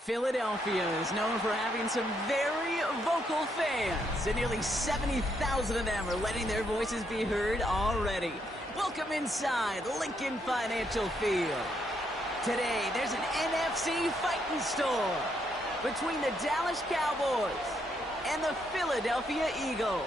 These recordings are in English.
Philadelphia is known for having some very vocal fans, and nearly 70,000 of them are letting their voices be heard already. Welcome inside Lincoln Financial Field. Today, there's an NFC fighting storm between the Dallas Cowboys and the Philadelphia Eagles.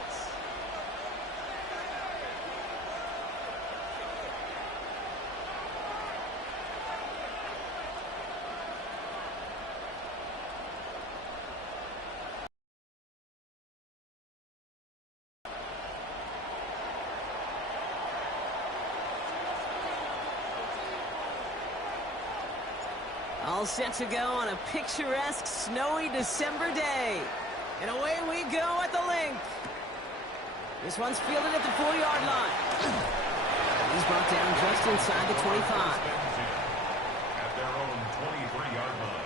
All set to go on a picturesque, snowy December day. And away we go at the link. This one's fielded at the 4-yard line. He's brought down just inside the 25. At their own 23-yard line.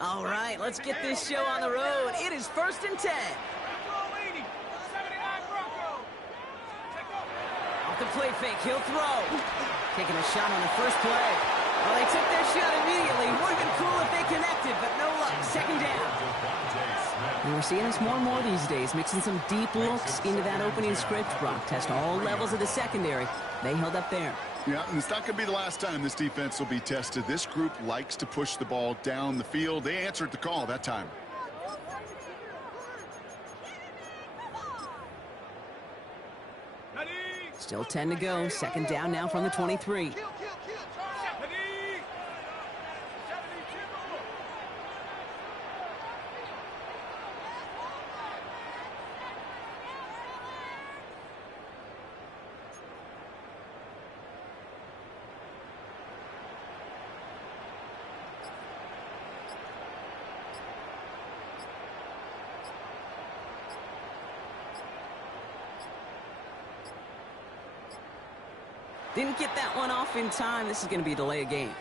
All right, let's get this show on the road. It is 1st and 10. Off the play fake, he'll throw. Taking a shot on the first play. Well, they took their shot immediately. Would have been cool if they connected, but no luck. 2nd down. And we're seeing this more and more these days, mixing some deep looks into that opening script. Brock test all levels of the secondary. They held up there. Yeah, and it's not going to be the last time this defense will be tested. This group likes to push the ball down the field. They answered the call that time. Still 10 to go. 2nd down now from the 23. Didn't get that one off in time. This is going to be a delay of game.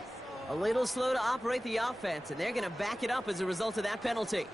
A little slow to operate the offense, and they're going to back it up as a result of that penalty.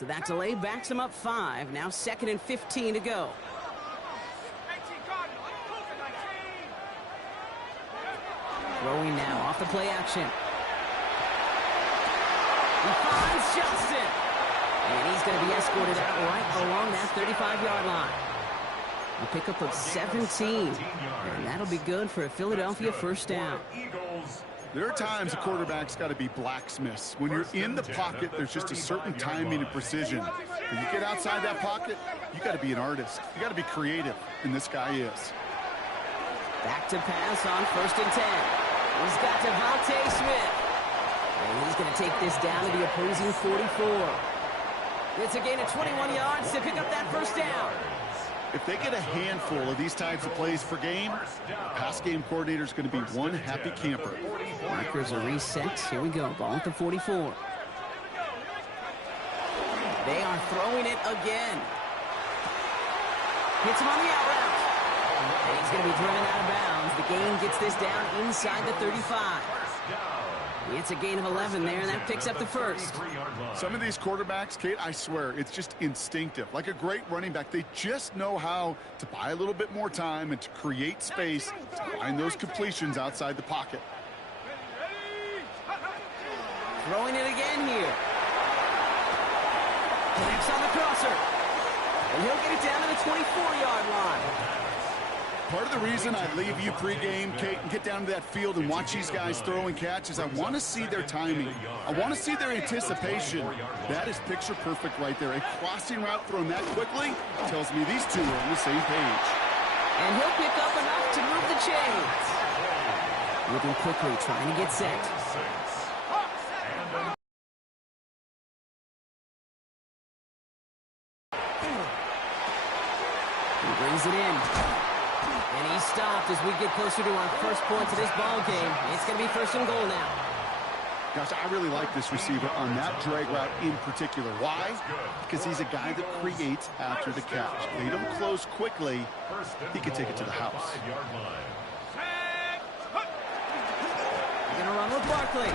So that delay backs him up 5. Now 2nd and 15 to go. Throwing now off the play action. He finds Johnston. And he's going to be escorted out right along that 35-yard line. A pickup of 17. And that'll be good for a Philadelphia first down. There are times a quarterback's got to be blacksmiths. When you're in the pocket, there's just a certain timing and precision. When you get outside that pocket, you got to be an artist. You got to be creative, and this guy is. Back to pass on 1st and 10. He's got Devontae Smith. And he's going to take this down to the opposing 44. It's a gain of 21 yards to pick up that first down. If they get a handful of these types of plays per game, the pass game coordinator is going to be one happy camper. Markers are reset. Here we go. Ball at the 44. They are throwing it again. Hits him on the out route. And he's going to be driven out of bounds. The gain gets this down inside the 35. It's a gain of 11 there, and that picks up the first. Some of these quarterbacks, Kate, I swear, it's just instinctive. Like a great running back, they just know how to buy a little bit more time and to create space to find those completions outside the pocket. Throwing it again here. Connects on the crosser. And he'll get it down to the 24-yard line. Part of the reason I leave you pregame, Kate, and get down to that field and watch these guys throw and catch is I want to see their timing. I want to see their anticipation. That is picture perfect right there. A crossing route thrown that quickly tells me these two are on the same page. And he'll pick up enough to move the chains. Moving quickly, trying to get set. He brings it in. And he's stopped as we get closer to our first points of this ball game. It's going to be 1st and goal now. Gosh, I really like this receiver on that drag route in particular. Why? Because he's a guy that creates after the catch. If they don't close quickly, he can take it to the house. They're going to run with Barkley.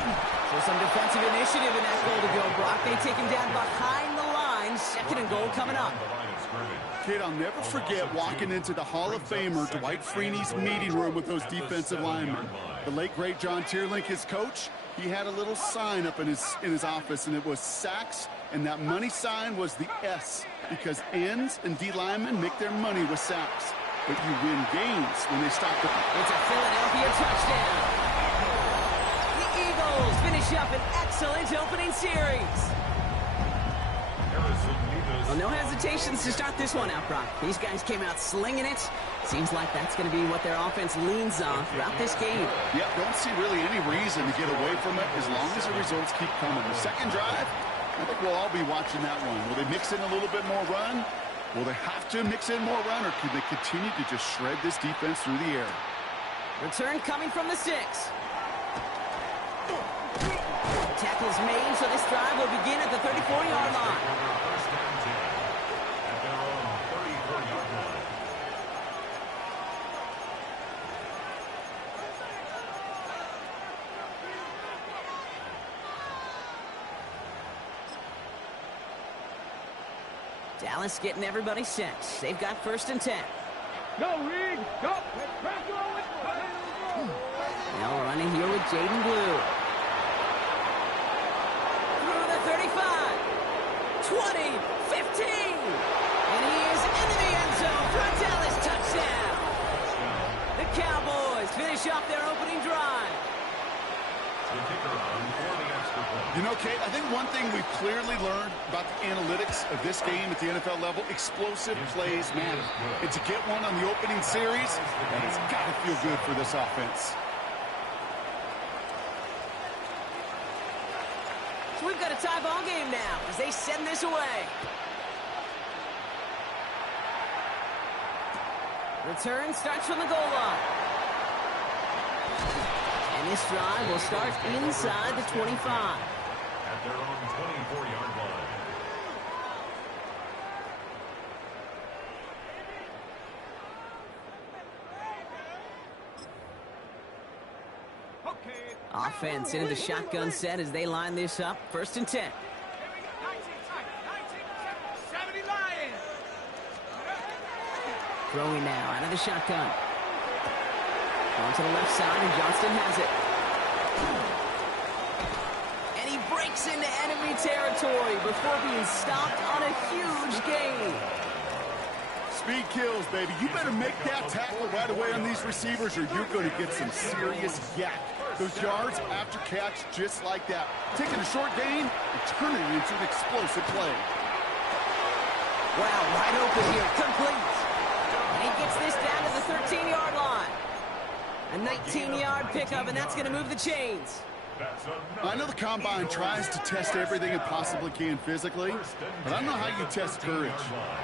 So some defensive initiative in that goal to go. Brock, they take him down behind the line. 2nd and goal coming up. Kid, I'll never forget walking into the Hall of Famer Dwight Freeney's meeting room with those defensive linemen. The late, great John Tierlink, his coach, he had a little sign up in his office, and it was sacks, and that money sign was the S, because ends and D linemen make their money with sacks. But you win games when they stop the... It's a Philadelphia touchdown. The Eagles finish up an excellent opening series. Well, no hesitations to start this one out, Brock. These guys came out slinging it. Seems like that's going to be what their offense leans on throughout this game. Yeah, don't see really any reason to get away from it as long as the results keep coming. The second drive, I think we'll all be watching that one. Will they mix in a little bit more run? Will they have to mix in more run, or can they continue to just shred this defense through the air? Return coming from the 6. Tackles made, so this drive will begin at the 34-yard line. Dallas getting everybody set. They've got 1st and 10. Go, Reed! Go! Now running here with Jaden Blue. Through the 35. 20. 15. And he is into the end zone for a Dallas touchdown. The Cowboys finish off their opening drive. You know, Kate, I think one thing we've clearly learned about the analytics of this game at the NFL level, explosive plays matter. And to get one on the opening series, that has got to feel good for this offense. So we've got a tie ball game now as they send this away. Return starts from the goal line. And this drive will start inside the 25. At their own 24-yard line. Offense into the shotgun set as they line this up. 1st and 10. Throwing now out of the shotgun. On to the left side, and Johnston has it. And he breaks into enemy territory before being stopped on a huge gain. Speed kills, baby. You better make that tackle right away on these receivers, or you're going to get some serious yak. Those yards after catch just like that. Taking a short gain and turning it into an explosive play. Wow, wide open here, complete. And he gets this down to the 13-yard line. A 19-yard pickup, and that's going to move the chains. I know the Combine tries to test everything it possibly can physically, but I don't know how you test courage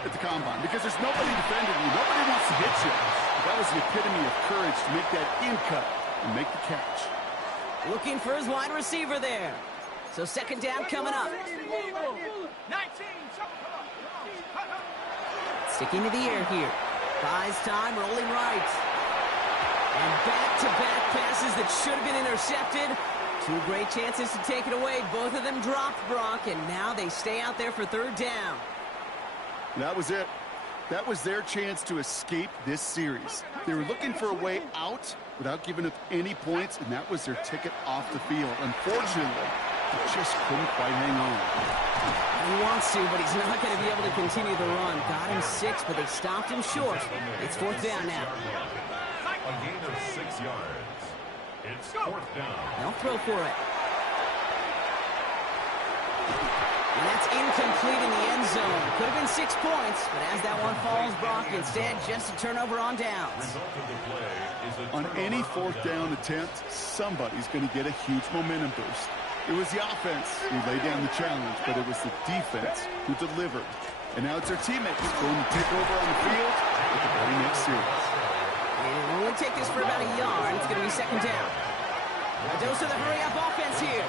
at the Combine, because there's nobody defending you. Nobody wants to hit you. But that was the epitome of courage to make that in cut and make the catch. Looking for his wide receiver there. So second down coming up. Sticking to the air here. Buys time, rolling right. And back-to-back passes that should have been intercepted. Two great chances to take it away. Both of them dropped, Brock, and now they stay out there for third down. That was it. That was their chance to escape this series. They were looking for a way out without giving up any points, and that was their ticket off the field. Unfortunately, they just couldn't quite hang on. He wants to, but he's not going to be able to continue the run. Got him 6, but they stopped him short. It's fourth down now. A gain of 6 yards. It's fourth down. They'll throw for it. And that's incomplete in the end zone. Could have been 6 points, but as that one falls, Brock, instead just a turnover on downs. On any fourth down attempt, somebody's going to get a huge momentum boost. It was the offense who laid down the challenge, but it was the defense who delivered. And now it's their teammates going to take over on the field at the very next series. And it'll only take this for about a yard. It's going to be second down. A dose of the hurry-up offense here.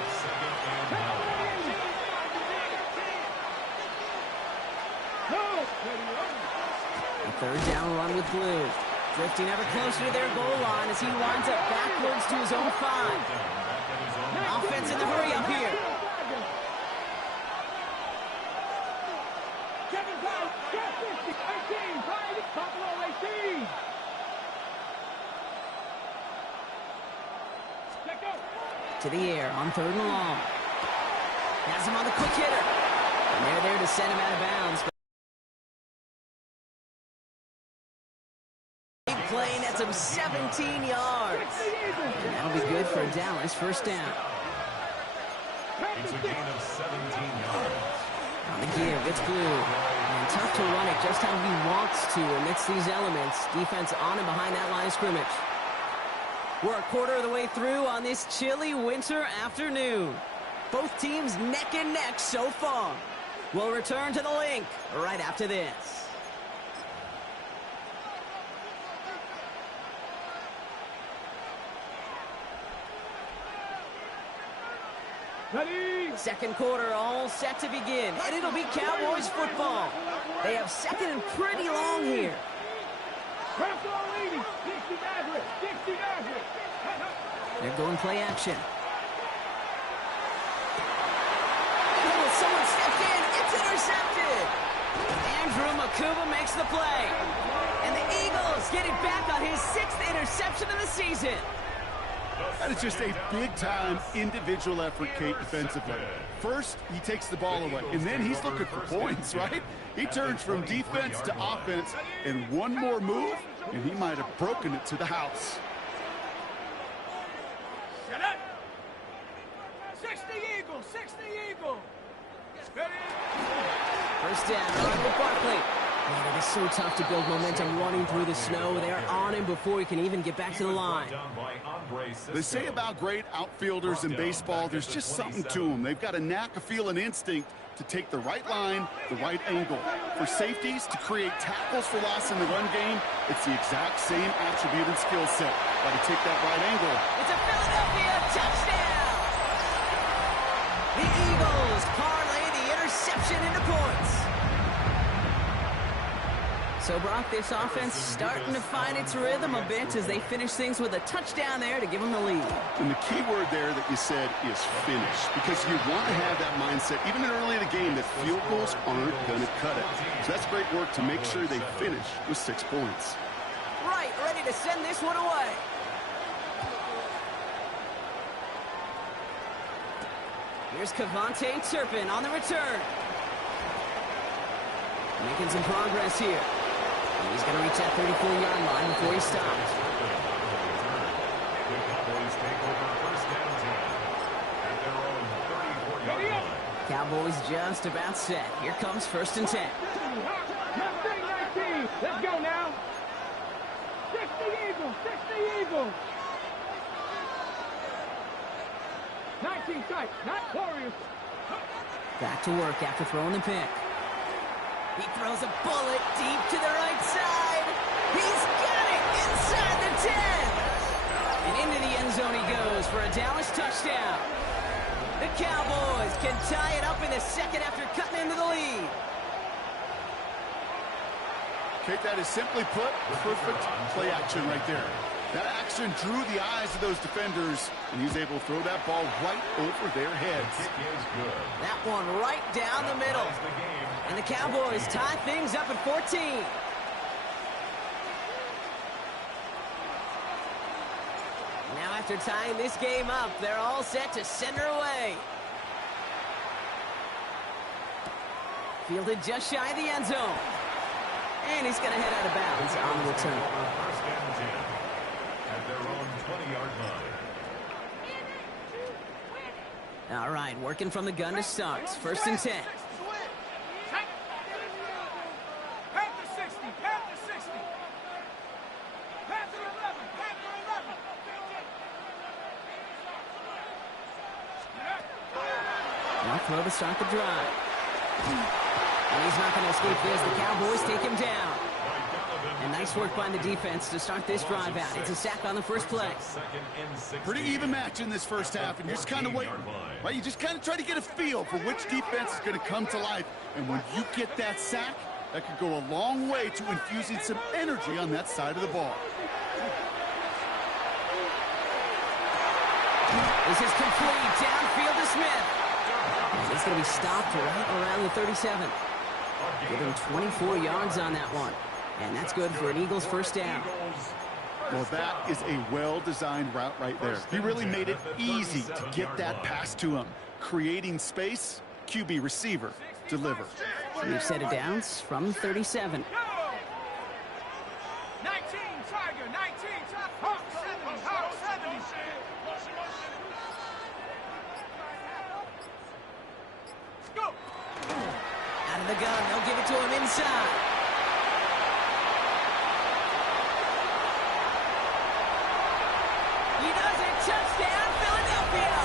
A third down run with Blue. Drifting ever closer to their goal line as he winds up backwards to his own 5. Offense in the hurry-up here. To the air on third and long. Has him on the quick hitter. And they're there to send him out of bounds. Big play nets him 17 yards. And that'll be good for a Dallas first down. It's a gain of 17 yards. On the give, it's Blue. And tough to run it just how he wants to amidst these elements. Defense on and behind that line of scrimmage. We're a quarter of the way through on this chilly winter afternoon. Both teams neck and neck so far. We'll return to the link right after this. Ready? Second quarter all set to begin, and it'll be Cowboys football. They have second and pretty long here. They're going play action. Oh, someone stepped in. It's intercepted. Andrew Makuba makes the play. And the Eagles get it back on his 6th interception of the season. That is just a big-time individual effort, Kate, defensively. First, he takes the ball away, and then he's looking for points, right? He turns from defense to offense, and one more move, and he might have broken it to the house. Shut up! 60 Eagles! 60 Eagles! First down, run with Barkley. Man, it is so tough to build momentum running through the snow. They're on him before he can even get back to the line. They say about great outfielders in baseball, there's just something to them. They've got a knack, a feel, and instinct to take the right line, the right angle. For safeties, to create tackles for loss in the run game, it's the exact same attribute and skill set. Got to take that right angle. It's a Philadelphia touchdown! The Eagles parlay the interception into points. So, Brock, this offense starting to find its rhythm a bit as they finish things with a touchdown there to give them the lead. And the key word there that you said is finish, because you want to have that mindset, even early in the game, that field goals aren't going to cut it. So that's great work to make sure they finish with 6 points. Right, ready to send this one away. Here's Cavante Turpin on the return. Making some progress here. And he's going to reach that 34-yard line before he stops. The Cowboys take over first down 10 at their own 34-yard line. Cowboys just about set. Here comes first and 10. 19. Let's go now. 60 Eagles, 60 Eagles. 19 tight, not Warriors. Back to work after throwing the pick. He throws a bullet deep to the right side. He's got it inside the 10. And into the end zone he goes for a Dallas touchdown. The Cowboys can tie it up in the second after cutting into the lead. Kate, that is simply put, perfect play action right there. That action drew the eyes of those defenders, and he's able to throw that ball right over their heads. Kick is good. That one right down the middle. And the Cowboys tie things up at 14. Now after tying this game up, they're all set to send her away. Fielded just shy of the end zone. And he's going to head out of bounds on the return. First down 10 at their own 20-yard line. All right, working from the gun to start. First and 10. Panther 60, Panther 60. Panther 11, Panther 11. Now throw to start the drive. And he's not going to escape this. The Cowboys take him down. And nice work by the defense to start this drive out. It's a sack on the first play. Pretty even match in this first half, and you're just kind of waiting. Right? You just kind of try to get a feel for which defense is going to come to life. And when you get that sack, that could go a long way to infusing some energy on that side of the ball. This is complete. Downfield to Smith. He's going to be stopped right around the 37. Give him 24 yards on that one. And that's good for an Eagles first down. Well, that is a well-designed route right there. He really made it easy to get that pass to him. Creating space, QB receiver, deliver. We've set it down from 37. 19, Tiger, 19, Hawk 70, Hawk 70. Go! Out of the gun, they'll give it to him inside. He does it, touchdown, Philadelphia!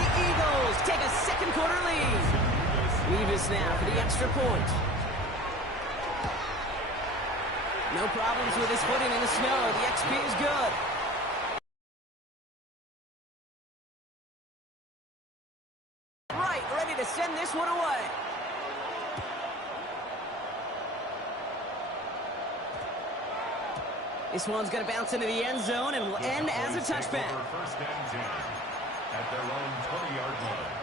The Eagles take a second quarter lead. Levis now for the extra point. No problems with his footing in the snow. The XP is good. Right, ready to send this one away. This one's going to bounce into the end zone and will end as a touchback. First down 10 at their own 20-yard line.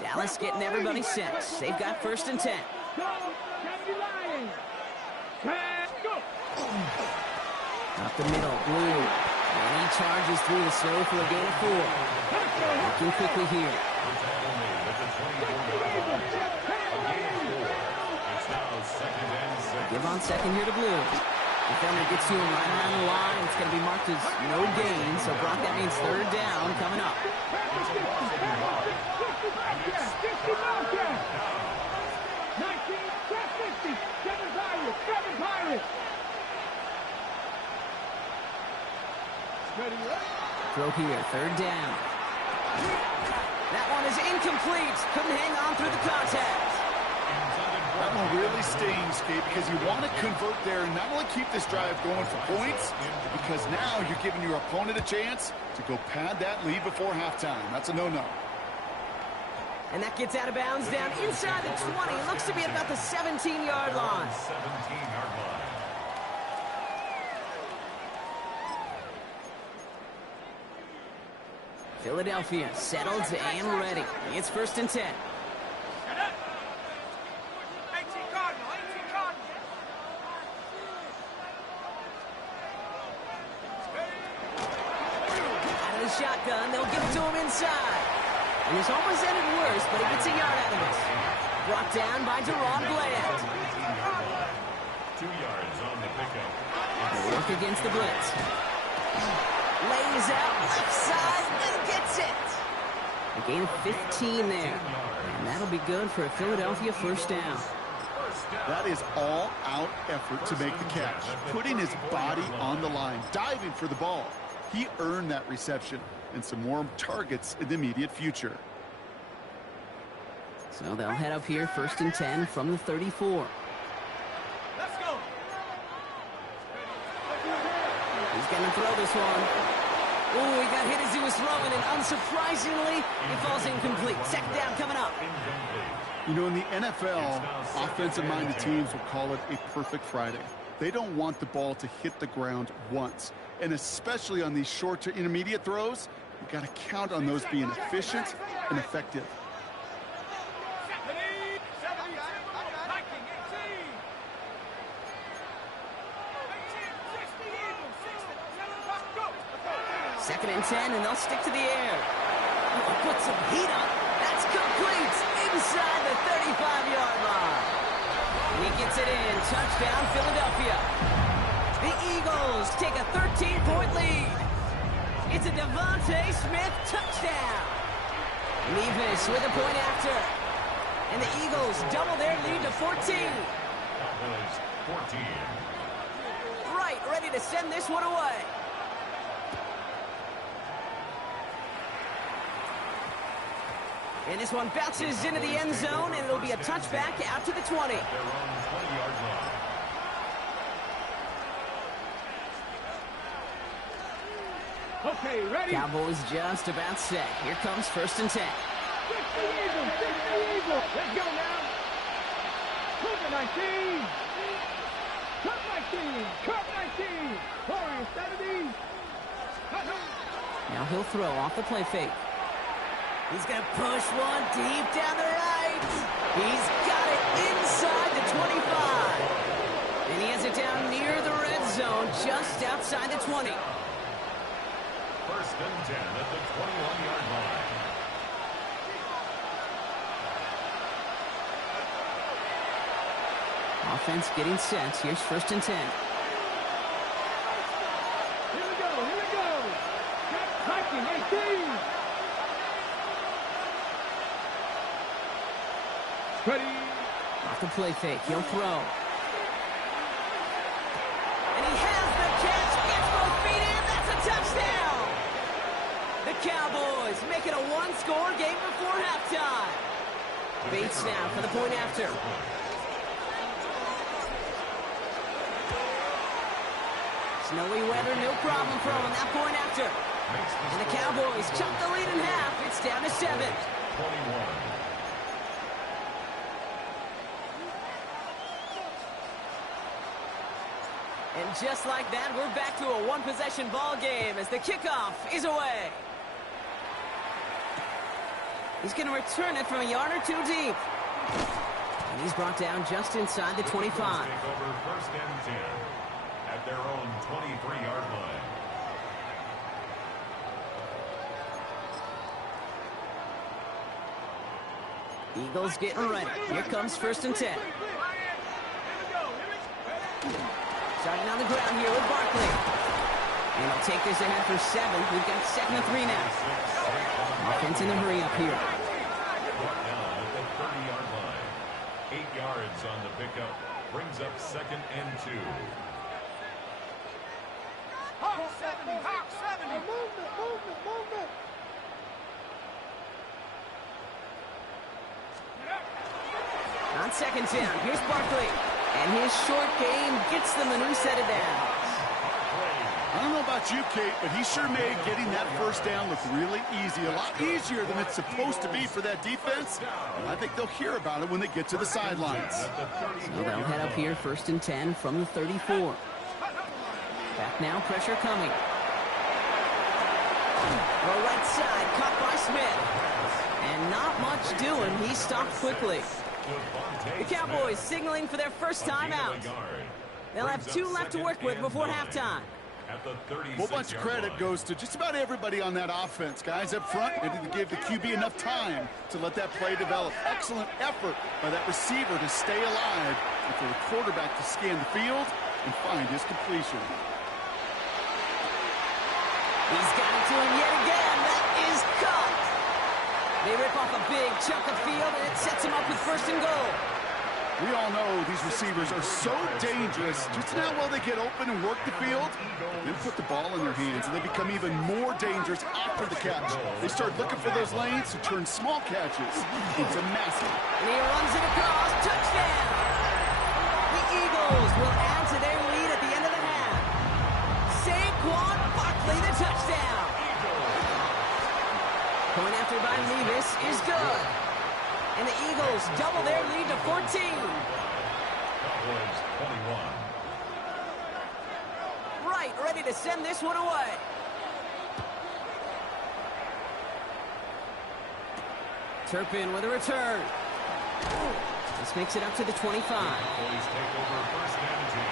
Dallas getting everybody set. They've got first and 10. Go, Kennedy Lions. Go. Up the middle, Blue. And he charges through the snow for a gain of 4. Looking quickly here. Give on second here to Blue. Defender gets to him right around the line. It's going to be marked as no gain. So, Brock, that means third down coming up. Throw here, third down. That incomplete. Couldn't hang on through the contact. That one really stings, Kate, because you want to convert there and not only keep this drive going for points, because now you're giving your opponent a chance to go pad that lead before halftime. That's a no-no. And that gets out of bounds down inside the 20. Looks to be at about the 17-yard line. 17-yard line. Philadelphia settled and ready. It's 1st and 10. Out of the shotgun, they'll give it to him inside. And this almost ended worse, but he gets a yard out of it. Brought down by Deron Bland. 2 yards on the pickup. They work against the blitz. Lays out left side and gets it. A gain of 15 there. And that'll be good for a Philadelphia 1st down. That is all-out effort to make the catch, putting his body on the line, diving for the ball. He earned that reception and some more targets in the immediate future. So they'll head up here 1st and 10 from the 34. Let's go. He's going to throw this one. Oh, he got hit as he was throwing, and unsurprisingly, it falls incomplete. 2nd down coming up. You know, in the NFL, offensive-minded teams will call it a perfect Friday. They don't want the ball to hit the ground once. And especially on these short to intermediate throws, you've got to count on those being efficient and effective. Second 10, and they'll stick to the air. Oh, put some heat on. That's complete inside the 35-yard line. And he gets it in. Touchdown, Philadelphia. The Eagles take a 13-point lead. It's a Devontae Smith touchdown. Levis with a point after. And the Eagles double their lead to 14. Cowboys 14. Right, ready to send this one away. And this one bounces into the end zone, and it'll be a touchback out to the 20. Their own 20-yard line. Okay, ready? Cowboys just about set. Here comes 1st and 10. 60 Eagles, 60 Eagles. Let's go now. Cover 19. Cut 19. Cut 19. Warriors 70. Now he'll throw off the play fake. He's going to push one deep down the right. He's got it inside the 25. And he has it down near the red zone, just outside the 20. 1st and 10 at the 21-yard line. Offense getting set. Here's 1st and 10. Here we go, here we go. Viking 18. Ready. Off the play fake. He'll throw. And he has the catch. Gets both feet in. That's a touchdown. The Cowboys make it a one-score game before halftime. Bates now for the point after. Snowy weather, no problem throwing that point after. And the Cowboys chop the lead in half. It's down to 7. 21. And just like that, we're back to a one-possession ball game as the kickoff is away. He's going to return it from a yard or two deep. And he's brought down just inside the 25. Take over 1st and 10 at their own 23-yard line. Eagles getting ready. Here comes 1st and 10. Starting on the ground here with Barkley. And he'll take this ahead for 7. We've got 2nd and 3 now. Offense in the hurry up here. Brought down at the 30-yard line. 8 yards on the pickup. Brings up 2nd and 2. Hawk 70, Hawk 70. Movement, movement, movement. on second down. Here's Barkley. And his short game gets them the new set of downs. I don't know about you, Kate, but he sure made getting that first down look really easy. A lot easier than it's supposed to be for that defense. And I think they'll hear about it when they get to the sidelines. So they'll head up here, 1st and 10 from the 34. Back now, pressure coming. The right side, caught by Smith. And not much doing. He stopped quickly. The Cowboys signaling for their first time out. They'll have 2 left to work with before halftime. A whole bunch of credit goes to just about everybody on that offense. Guys up front, they didn't give the QB enough time to let that play develop. Excellent effort by that receiver to stay alive and for the quarterback to scan the field and find his completion. He's got it to him yet again. That is caught. They rip off a big chunk of field, and it sets him up with 1st and goal. We all know these receivers are so dangerous. Just how well they get open and work the field, then put the ball in their hands, and they become even more dangerous after the catch. They start looking for those lanes to turn small catches into massive. And he runs it across. Touchdown! The Eagles will add to their lead at the end of the half. Saquon Barkley, the touchdown. Point after by Levis is good. And the Eagles double their lead to 14. Cowboys 21. Right, ready to send this one away. Turpin with a return. This makes it up to the 25. Cowboys take over 1st and 10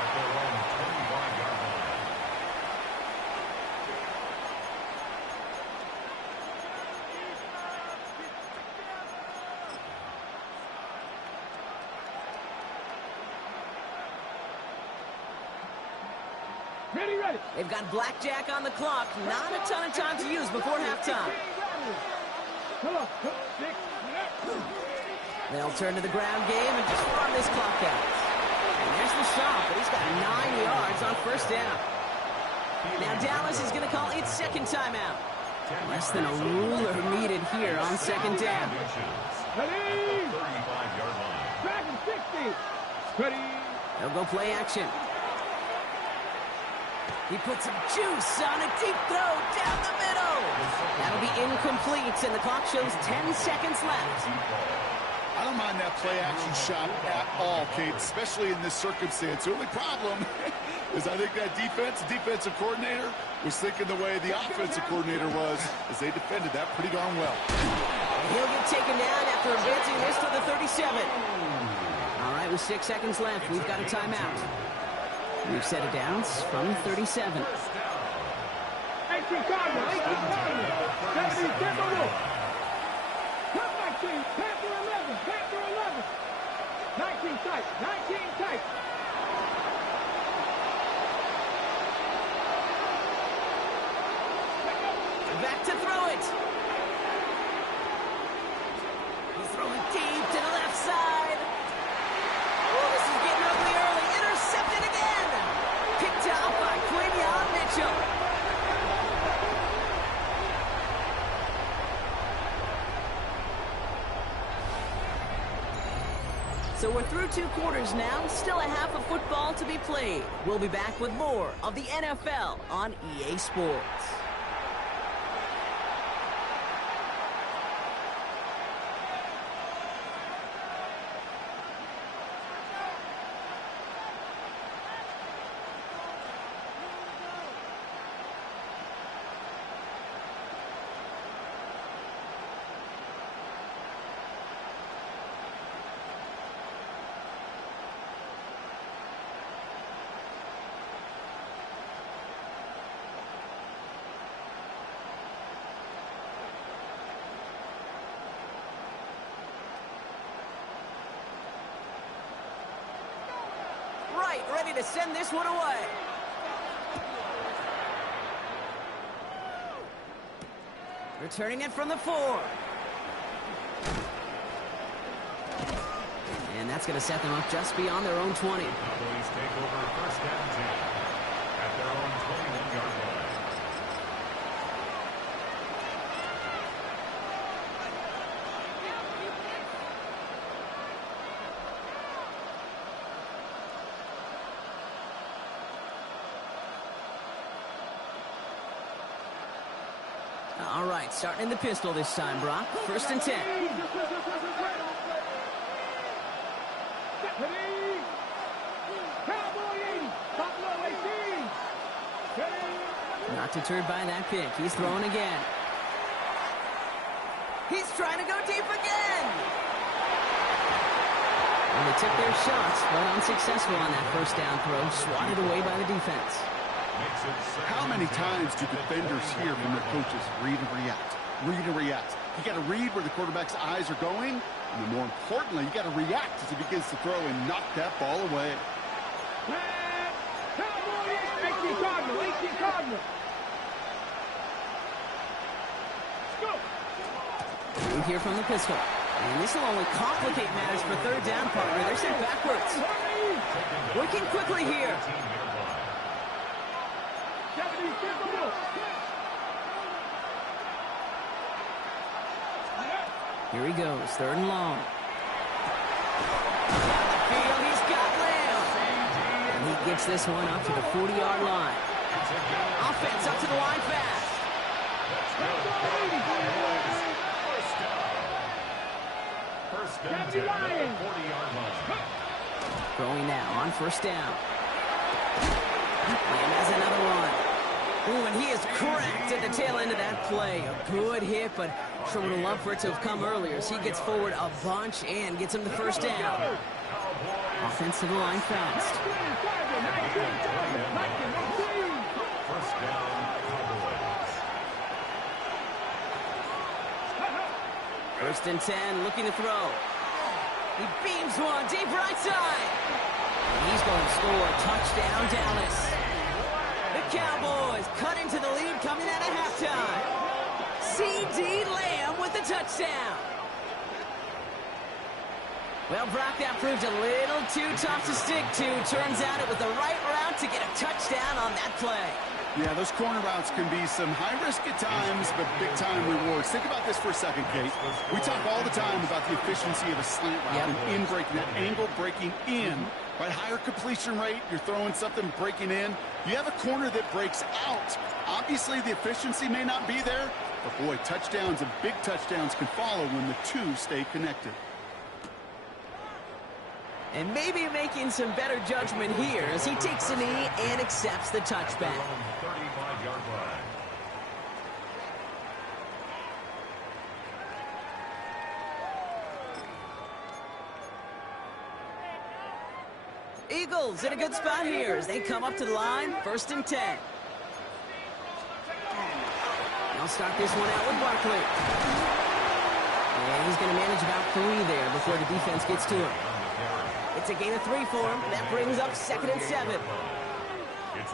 at their own 25-yard line. Ready, ready. They've got blackjack on the clock. Not a ton of time to use before halftime. Come on. 6. They'll turn to the ground game and just farm this clock out. And there's the stop, but he's got 9 yards on 1st down. Now Dallas is going to call its 2nd timeout. Less than a ruler needed here on 2nd down. Ready. 35-yard line. Back in 60. Ready. They'll go play action. He puts some juice on a deep throw down the middle. That'll be incomplete, and the clock shows 10 seconds left. I don't mind that play-action shot at all, Kate, especially in this circumstance. The only problem is I think that defensive coordinator was thinking the way the offensive coordinator was as they defended that pretty darn well. He'll get taken down after advancing this to the 37. All right, with 6 seconds left, we've got a timeout. We've set it downs from 37. 18 Cardinal. 70 Timberwolves. Top 19. Panther 11. Panther 11. 19 tight. 19 tight. Back to throw it. He's throwing deep to the left side. Oh, this is getting ugly early. Intercepted again. Picked out by Quinion Mitchell. So we're through 2 quarters now. Still a half of football to be played. We'll be back with more of the NFL on EA Sports. Ready to send this one away. Returning it from the 4. And that's going to set them up just beyond their own 20. Cowboys take over 1st and 10 at their own 21-yard line. starting in the pistol this time, Brock. 1st and 10. Not deterred by that pick. He's throwing again. He's trying to go deep again. And they took their shots, but unsuccessful on that 1st down throw. Swatted away by the defense. How many times do defenders hear from their coaches, read and react, read and react? You got to read where the quarterback's eyes are going, and then more importantly, you got to react as he begins to throw and knock that ball away. We hear from the pistol. And this will only complicate matters for 3rd down, partner. They're sent backwards. Working quickly here. Here he goes, 3rd and long. Down the field, he's got Lamb. And he gets this one up to the 40-yard line. Offense up to the line fast. First down, 40-yard line. Throwing now on 1st down. Lamb has another one. Ooh, and he is cracked at the tail end of that play. A good hit, but sure would have loved for it to have come earlier as he gets forward a bunch and gets him the 1st down. Offense to the line fast. First down, Cowboys. 1st and 10, looking to throw. He beams one deep right side. And he's going to score a touchdown, Dallas. The Cowboys cut into the lead coming out of halftime. C.D. Lamb with the touchdown. Well, Brock, that proved a little too tough to stick to. Turns out it was the right route to get a touchdown on that play. Yeah, those corner routes can be some high risk at times, but big-time rewards. Think about this for a second, Kate. We talk all the time about the efficiency of a slant route and in breaking, that angle breaking in. Right, higher completion rate, you're throwing something breaking in. You have a corner that breaks out. Obviously, the efficiency may not be there, but boy, touchdowns and big touchdowns can follow when the two stay connected. And maybe making some better judgment here as he takes a knee and accepts the touchback. 35-yard line. Eagles in a good spot here as they come up to the line. 1st and 10. They'll start this one out with Barkley. And he's going to manage about 3 there before the defense gets to him. It's a gain of 3 for him. That brings up 2nd and 7.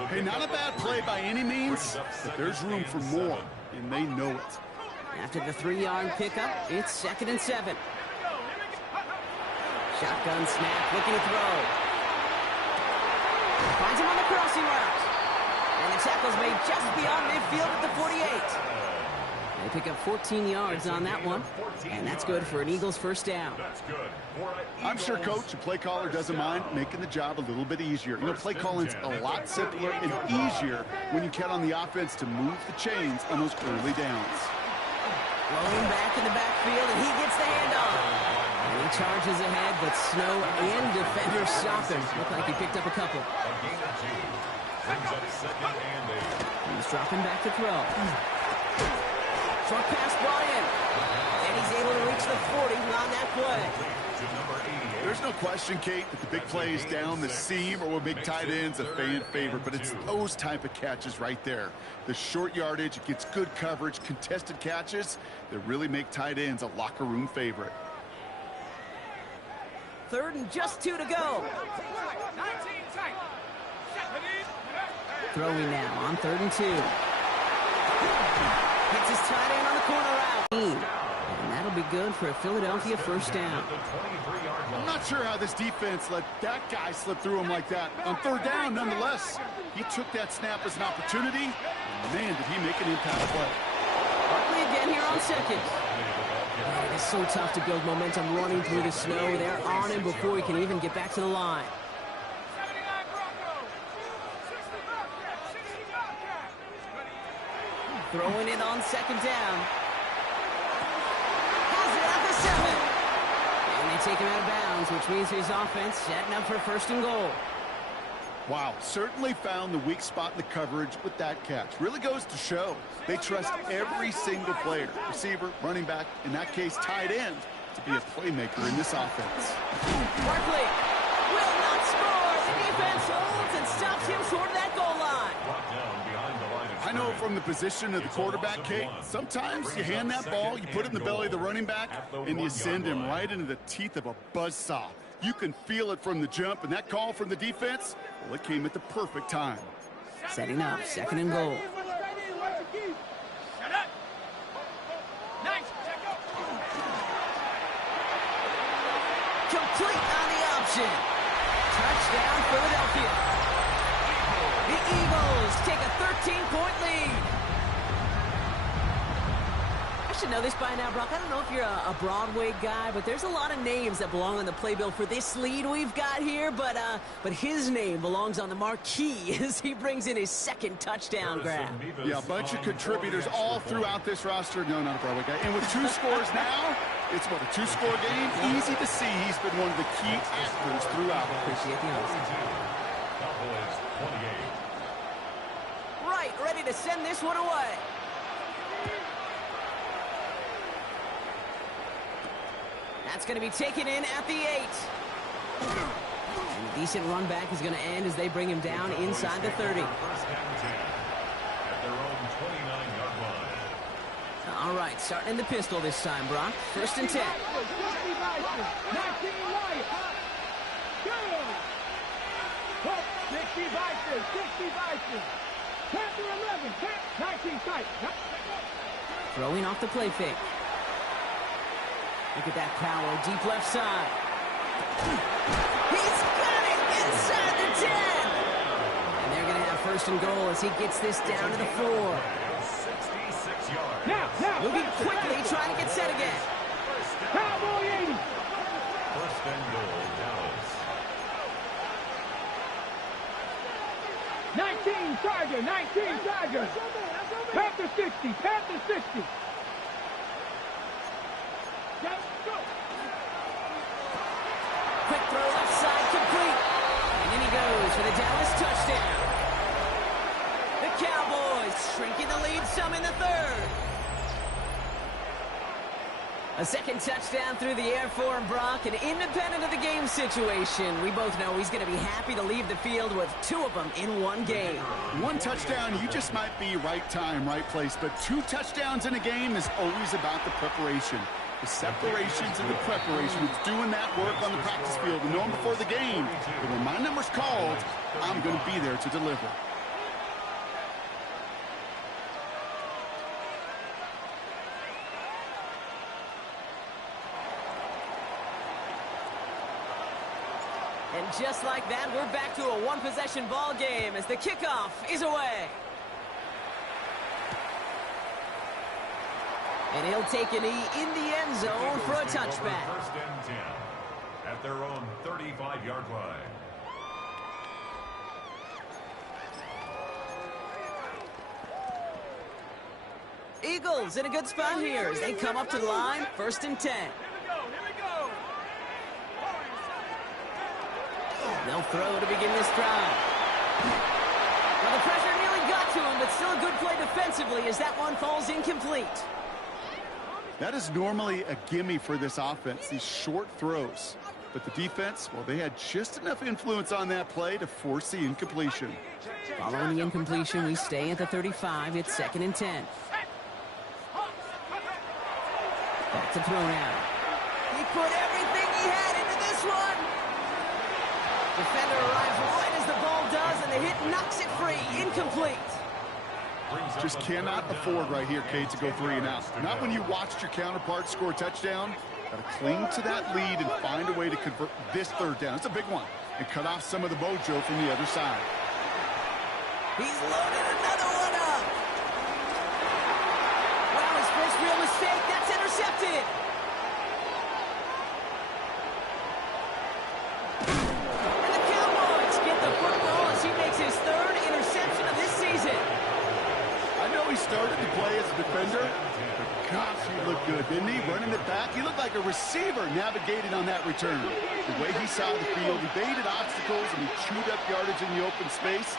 Hey, not a bad play by any means, but there's room for more, and they know it. After the 3-yard pickup, it's 2nd and 7. Shotgun snap, looking to throw. Finds him on the crossing route. And the tackle's made just beyond midfield at the 48. They pick up 14 yards on that one, and that's good for an Eagles 1st down. That's good. I'm sure, Coach, the play caller doesn't mind making the job a little bit easier. You know, play calling's a lot simpler and easier when you count on the offense to move the chains on those early downs. Rolling back in the backfield, and he gets the handoff. And he charges ahead, but Snow and defenders stop him. Looked like he picked up a couple. A gain of 2. Brings up 2nd and 8. He's dropping back to throw. Short pass brought in. And he's able to reach the 40 on that play. There's no question, Kate, that the big plays down the seam or will make tight ends a fan favorite, but it's those type of catches right there. The short yardage, it gets good coverage, contested catches that really make tight ends a locker room favorite. 3rd and just 2 to go. Throwing now on 3rd and 2. Gets his tight end on the corner route. And that'll be good for a Philadelphia 1st down. I'm not sure how this defense let that guy slip through him like that. On 3rd down, nonetheless, he took that snap as an opportunity. And man, did he make an impact play. Barkley again here on 2nd. It is so tough to build momentum running through the snow. They're on him before he can even get back to the line. Throwing it on 2nd down. take him out of bounds, which means his offense setting up for 1st and goal. Wow, certainly found the weak spot in the coverage with that catch. Really goes to show they trust every single player, receiver, running back, in that case, tight end, to be a playmaker in this offense. Barkley will not score. The defense holds and stops him short of that goal line. I know from the position of the quarterback, Kate, sometimes you hand that ball, you put it in the belly of the running back, and you send him right into the teeth of a buzzsaw. You can feel it from the jump, and that call from the defense, well, it came at the perfect time. Setting up 2nd and goal. Complete on the option. Touchdown, Philadelphia. The Eagles take a 13-point lead. I should know this by now, Brock. I don't know if you're a Broadway guy, but there's a lot of names that belong on the playbill for this lead we've got here. But his name belongs on the marquee as he brings in his 2nd touchdown grab. Yeah, a bunch of contributors all throughout this roster. No, not a Broadway guy. And with 2 scores now, it's what, a 2-score game? Easy to see he's been one of the key actors throughout. Appreciate the honesty. Cowboys 28. Right, ready to send this one away. That's going to be taken in at the 8. And a decent run back is going to end as they bring him down inside the 30. At their own 29-yard line. All right, starting in the pistol this time, Brock. 1st and 10. 19 Throwing off the play fake. Look at that power, deep left side. He's got it inside the 10. And they're going to have 1st and goal as he gets this down to the 4. 66 yards. Now, Moving quickly, trying to get set again. Cowboy 80. 1st and goal, Dallas. 19 Charger, 19 Charger. Panther 60, Panther 60. Quick throw left side, complete. And in he goes for the Dallas touchdown. The Cowboys shrinking the lead some in the 3rd. A 2nd touchdown through the air for him, Brock, and independent of the game situation, we both know he's going to be happy to leave the field with 2 of them in one game. 1 touchdown, you just might be right time, right place, but 2 touchdowns in a game is always about the preparation. The separations and the preparation. It's doing that work on the practice field and knowing before the game that when my number's called, I'm going to be there to deliver. And just like that, we're back to a 1-possession ball game as the kickoff is away. And he'll take a knee in the end zone for a touchback. 1st and 10 at their own 35-yard line. Eagles in a good spot here as they come up to the line. 1st and 10. They'll throw to begin this drive. Well, the pressure nearly got to him, but still a good play defensively as that one falls incomplete. That is normally a gimme for this offense, these short throws. But the defense, well, they had just enough influence on that play to force the incompletion. Following the incompletion, we stay at the 35. It's 2nd and 10. Back to throw now. He put everything he had into this one. Defender arrives right as the ball does, and the hit knocks it free. Incomplete. Just cannot afford right here, Kate, to go 3 and out. Not when you watched your counterpart score a touchdown. Got to cling to that lead and find a way to convert this 3rd down. It's a big one. And cut off some of the mojo from the other side. He's loaded another one up. Wow, his first real mistake. That's intercepted. And the Cowboys get the football as he makes his 3rd interception of this season. I know he started to play as a defender, but gosh, he looked good didn't he? Running it back. He looked like a receiver navigating on that return. The way he saw the field, he baited obstacles, and he chewed up yardage in the open space.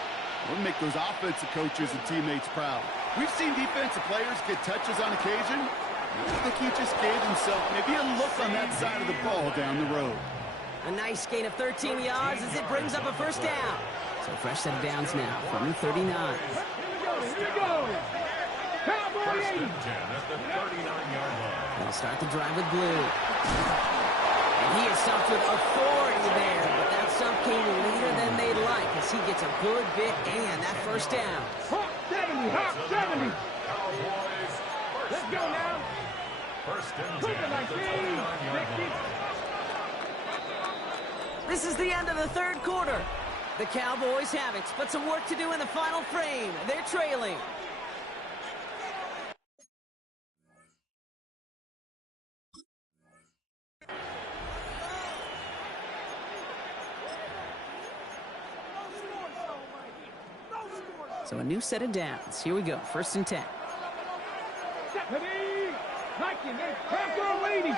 We'll make those offensive coaches and teammates proud. We've seen defensive players get touches on occasion. I think he just gave himself maybe a look on that side of the ball down the road. A nice gain of 13 yards as it brings up a first down. So fresh set of downs now from the 39. Here we go. Cowboy 80. At the 39-yard line. They'll start the drive with Blue. And he is stumped with authority there, but that stump came later than they'd like as he gets a good bit and that first down. Hawk 70, Hawk 70. Cowboys. Let's go now. First and Quick 10 like at the this. 39-yard line. This is the end of the third quarter. The Cowboys have it, but some work to do in the final frame. They're trailing. So a new set of downs. Here we go. First and 10. Stephanie. Liking it. Cowboy waiting.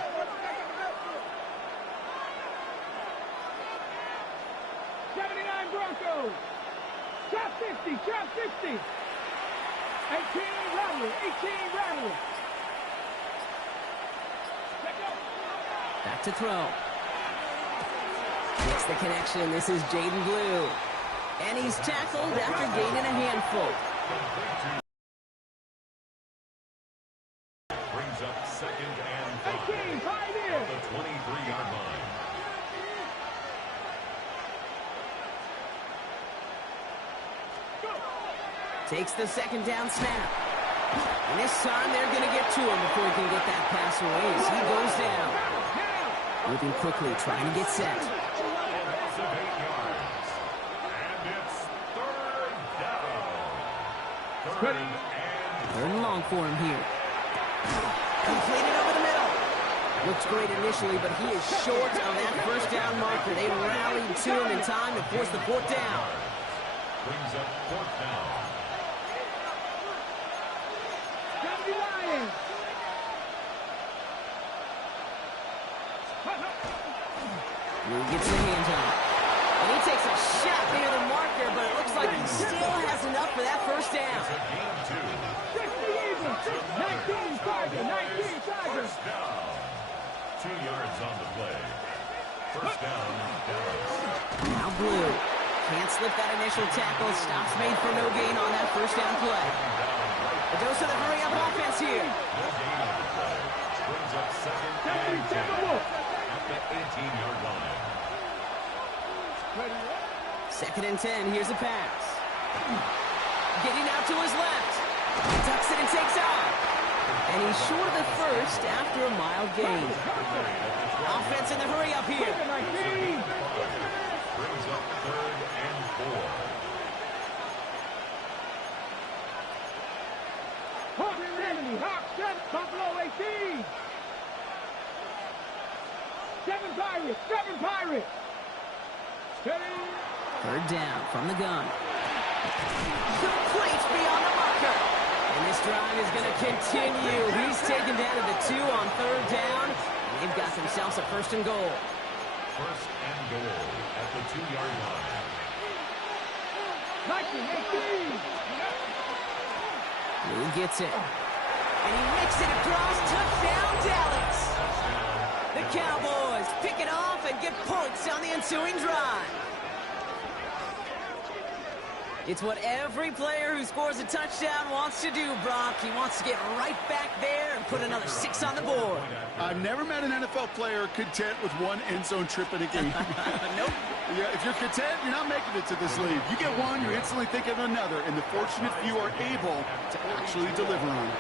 Broncos. Trap 50, trap 50. 18 Rattler, 18 Rattler. Back to throw. Makes the connection. This is Jaden Blue. And he's tackled after gaining a handful. Brings up second and 18, 5 in. at the 23-yard line. Takes the second down snap. And this time they're going to get to him before he can get that pass away as he goes down. Moving quickly, trying to get set. Loss of 8 yards. And it's third down. Third and long for him here. Completed over the middle. Looks great initially, but he is short of that first down marker. They rallied to him in time to force the fourth down. Brings up fourth down. He gets the hands on it. And he takes a shot near the marker, but it looks like he still has enough for that first down. 60 Eagles, 19 Tiger, 19 Tiger. First down. 2 yards on the play. First down, Dallas. Now Blue. Can't slip that initial tackle. Stops made for no gain on that first down play. A dose of the hurry-up offense here. No gain on the play. Brings up second and 10 at the 18-yard line. Second and 10. Here's a pass. Getting out to his left. Tucks it and takes off. And he's short of the first after a mild gain. Offense in the hurry-up here. Brings up third and 4. Hawk 70, Hawk 7, Buffalo 18. 7 Pirates, 7 Pirates. Third down from the gun. Complete beyond the marker. And this drive is going to continue. He's taken down to the 2 on third down. And they've got themselves a first and goal. First and goal at the 2-yard line. 19, 18. Blue gets it. And he makes it across. Touchdown, Dallas. The Cowboys pick it off and get points on the ensuing drive. It's what every player who scores a touchdown wants to do, Brock. He wants to get right back there and put another 6 on the board. I've never met an NFL player content with one end zone trip in a game. Nope. Yeah, if you're content, you're not making it to this league. You get one, you're instantly thinking of another, and the fortunate few are able to actually deliver on it.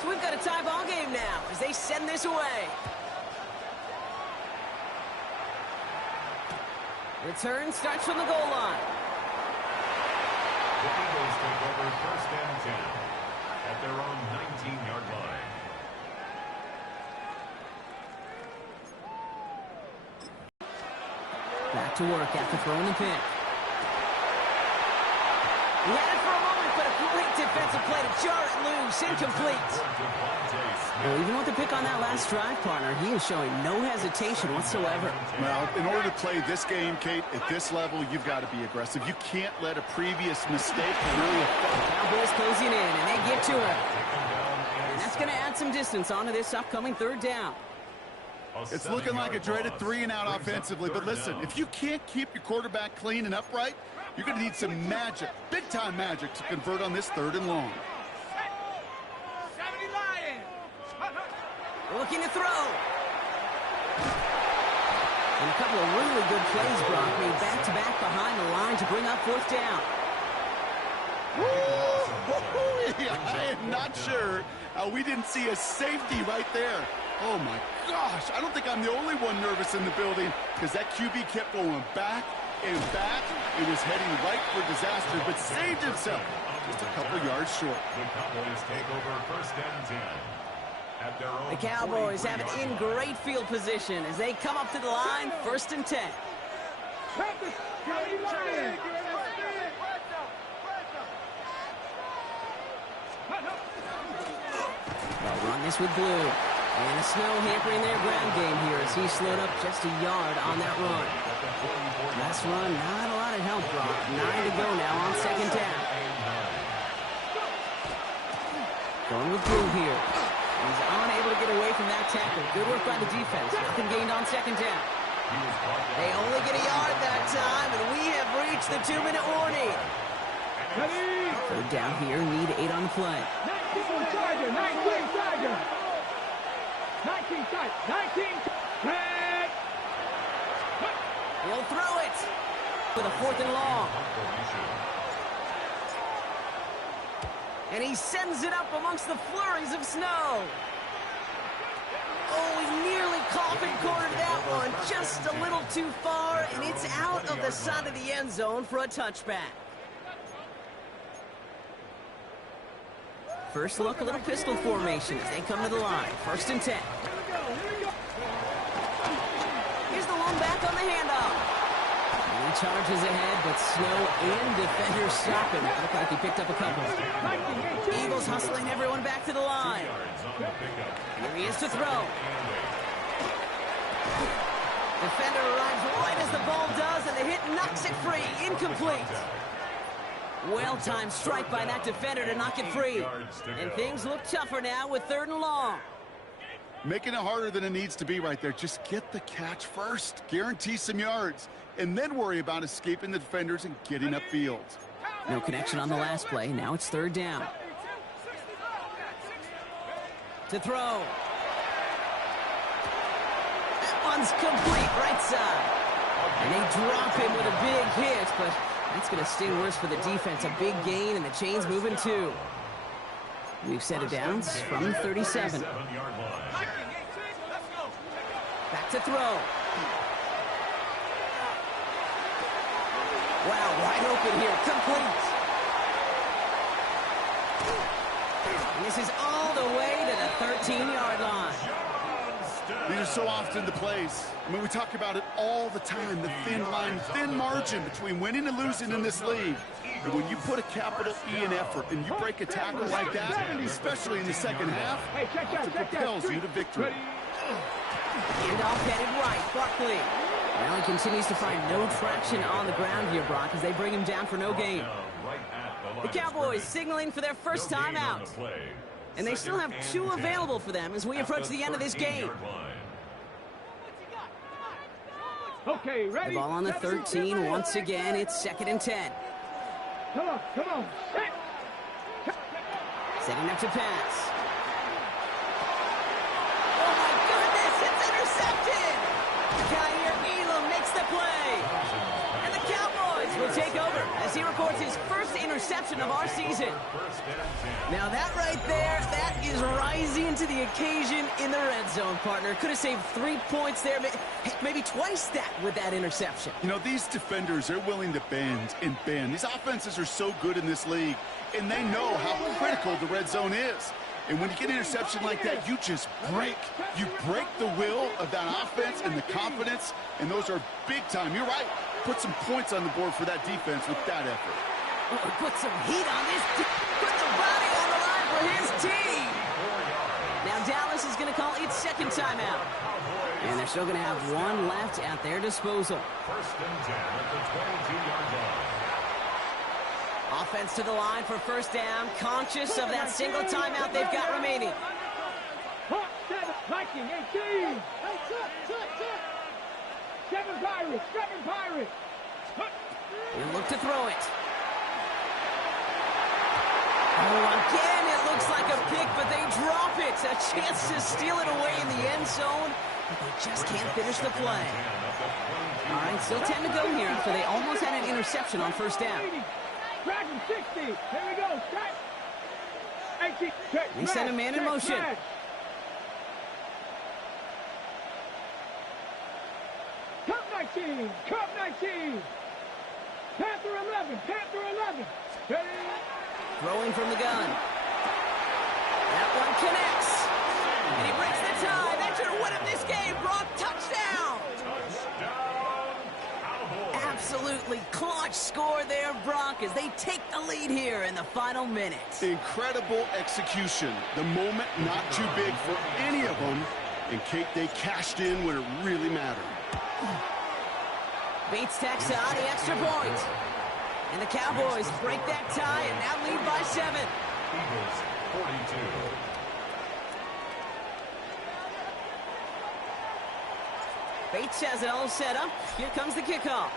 So we've got a tie ball game now as they send this away. Return starts from the goal line. The Eagles take over first and 10 at their own 19-yard line. Back to work after throwing the pick. He had it for a moment, but a Great defensive play to jar it loose. Incomplete. Well, even with the pick on that last drive, partner, he is showing no hesitation whatsoever. Well, in order to play this game, Kate, at this level, you've got to be aggressive. You can't let a previous mistake really affect. Cowboys closing in, and they get to him. And that's going to add some distance onto this upcoming third down. It's looking like a dreaded 3-and-out offensively, but listen, if you can't keep your quarterback clean and upright, you're going to need some magic, big-time magic, to convert on this 3rd and long. Looking to throw. And a couple of really good plays, Brock, made back-to-back behind the line to bring up 4th down. I am not sure how we didn't see a safety right there. Oh, my gosh. I don't think I'm the only one nervous in the building because that QB kept going back and back. It was heading right for disaster, but saved himself just a couple yards short. The Cowboys take over 1st and 10. The Cowboys have it in great field position as they come up to the line, 1st and 10. They'll run this with Blue. And the snow hampering their ground game here as he slowed up just a yard on that run. Last run, not a lot of help, Brock. 9 to go now on 2nd down. Going with Blue here. He's unable to get away from that tackle. Good work by the defense. Nothing gained on 2nd down. They only get a yard that time, and we have reached the 2-minute warning. 3rd down here, need 8 on the play. 19 Tiger, 19 Tiger. 19 Tiger, 19 Tiger. He'll throw it for the 4th and long. And he sends it up amongst the flurries of snow. Oh, he nearly coffin cornered that one. Just a little too far, and it's out of the side of the end zone for a touchback. First look, a little pistol formation as they come to the line. 1st and 10. Here's the lone back on the handoff. He charges ahead, but snow and defenders stop him. Looked like he picked up a couple. Eagles hustling everyone back to the line. Here he is to throw. Defender arrives right as the ball does, and the hit knocks it free. Incomplete. Well-timed strike by that defender to knock it free. And things look tougher now with 3rd and long. Making it harder than it needs to be right there. Just get the catch first. Guarantee some yards. And then worry about escaping the defenders and getting upfield. No connection on the last play. Now it's 3rd down. To throw. That one's complete right side. And they drop him with a big hit, but that's going to sting worse for the defense. A big gain, and the chain's moving too. We've set it down from 37. Back to throw. Wow, wide open here, complete. And this is all the way to the 13-yard line. These are so often the plays. I mean, we talk about it all the time, the thin line, thin margin between winning and losing in this league. And when you put a capital E in effort and you break a tackle like that, especially in the 2nd half, it propels you to victory. Handoff headed right, Barkley. Now he continues to find no traction on the ground here, Brock, as they bring him down for no gain. The Cowboys signaling for their first time out. And they still have 2 available for them as we approach the end of this game. Okay, ready? The ball on the 13. Once again, it's 2nd and 10. Come on. Setting up to pass. Oh, my goodness, it's intercepted! Kyer Elam makes the play. And the Cowboys will take over as he records his first interception of our season. Now that right there, that is rising to the occasion in the red zone, partner. Could have saved 3 points there, maybe twice that with that interception. You know, these defenders, they're willing to bend and bend. These offenses are so good in this league, and they know how critical the red zone is. And when you get an interception like that, you just break. You break the will of that offense and the confidence, and those are big time. You're right. Put some points on the board for that defense with that effort. Put some heat on this. still going to have one left at their disposal. First and 10 at the 22-yard line. Offense to the line for first down, conscious of that single timeout they've got remaining. Hot 7, Viking 18. 7 Pirates, 7 Pirates. He'll look to throw it. Oh, again, it looks like a pick, but they drop it. A chance to steal it away in the end zone, but they just can't finish the play. All right, still 10 to go here after they almost had an interception on first down. Dragon 60. Here we go. Strike. 18. He sent a man in motion. Cup 19. Cup 19. Panther 11. Panther 11. Ready? Throwing from the gun. That one connects. And he breaks the tie. That should win him this game. Brock, touchdown. Absolutely clutch score there, Brock, as they take the lead here in the final minute. Incredible execution. The moment not too big for any of them. And Kate, they cashed in when it really mattered. Bates tacks on the extra point. And the Cowboys break that tie and now lead by 7. Eagles 42. Bates has it all set up. Here comes the kickoff.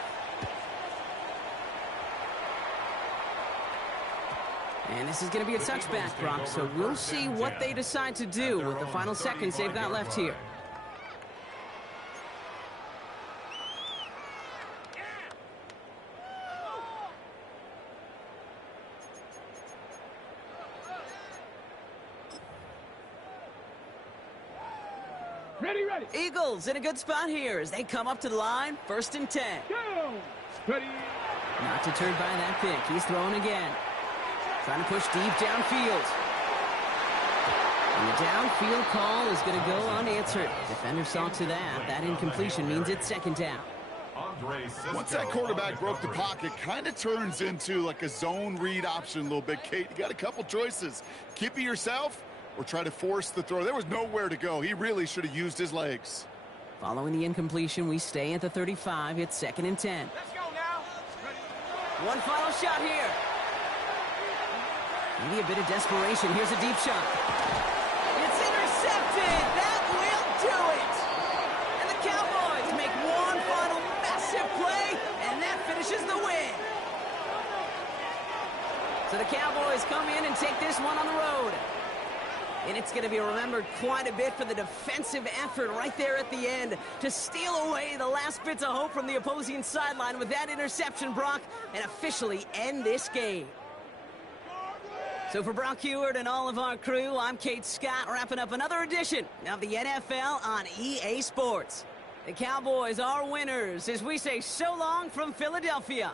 And this is going to be a touchback, Brock, so we'll see what they decide to do with the final seconds they've got left here. Ready, ready. Eagles in a good spot here as they come up to the line. First and 10. Go. Ready. Not deterred by that pick. He's throwing again. Trying to push deep downfield. And the downfield call is going to go unanswered. Defender saw to that. That incompletion means it's second down. Once that quarterback broke the pocket, kind of turns into like a zone read option a little bit. Kate, you got a couple choices. Keep it yourself or try to force the throw. There was nowhere to go. He really should have used his legs. Following the incompletion, we stay at the 35. It's second and 10. Let's go now. One final shot here. Maybe a bit of desperation. Here's a deep shot. It's intercepted. That will do it. And the Cowboys make one final massive play, and that finishes the win. So the Cowboys come in and take this one on the road. And it's going to be remembered quite a bit for the defensive effort right there at the end to steal away the last bits of hope from the opposing sideline with that interception, Brock, and officially end this game. So for Brock Heward and all of our crew, I'm Kate Scott, wrapping up another edition of the NFL on EA Sports. The Cowboys are winners as we say so long from Philadelphia.